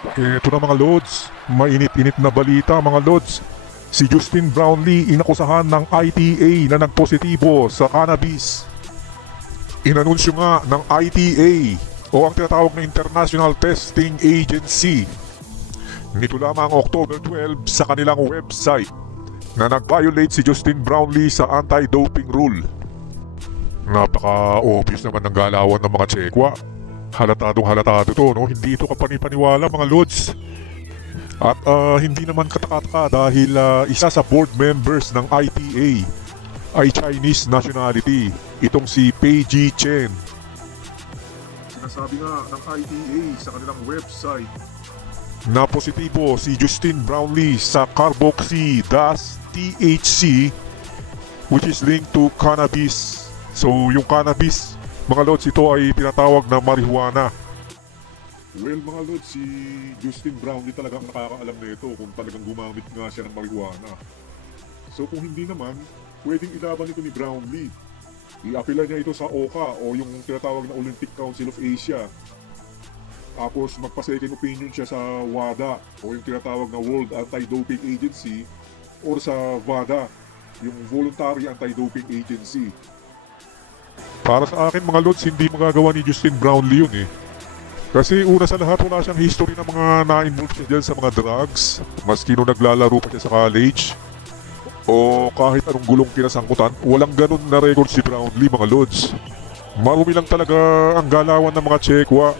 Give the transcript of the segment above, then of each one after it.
Ito na mga Lods, mainit-init na balita mga Lods. Si Justin Brownlee inakusahan ng ITA na nagpositibo sa cannabis. Inanunsyo nga ng ITA o ang tinatawag na International Testing Agency nito lamang October 12 sa kanilang website na nag-violate si Justin Brownlee sa anti-doping rule. Napaka-obvious naman ng galawan ng mga Tsekwa. Halatado to, no? Hindi ito kapanipaniwala mga Lods. At hindi naman katakataka dahil isa sa board members ng ITA ay Chinese nationality, itong si Pei Ji Chen. Sinasabi nga ng ITA sa kanilang website na positibo si Justin Brownlee sa carboxy-THC which is linked to cannabis. So yung cannabis mga Lods, ito ay tinatawag na marijuana. Well mga Lods, si Justin Brownlee talagang nakakaalam na ito kung talagang gumamit nga siya ng marijuana. So kung hindi naman, pwedeng ilaban ito ni Brownlee. I-apela niya ito sa OCA o yung tinatawag na Olympic Council of Asia. Tapos magpa-second opinion siya sa WADA o yung tinatawag na World Anti-Doping Agency or sa VADA, yung Voluntary Anti-Doping Agency. Para sa akin mga Lods, hindi magagawa ni Justin Brownlee yun eh. Kasi una sa lahat, wala siyang history ng mga na-involve siya dyan sa mga drugs, maski nung naglalaro pa siya sa college o kahit anong gulong kinasangkutan. Walang ganun na record si Brownlee mga Lods. Marumi lang talaga ang galawan ng mga Tsekwa.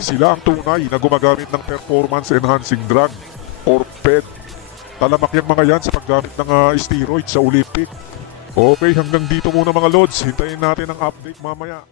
Sila ang tunay na gumagamit ng performance enhancing drug or PED. Talamak yung mga yan sa paggamit ng steroids sa Olympic. Okay, hanggang dito muna mga Lods. Hintayin natin ang update mamaya.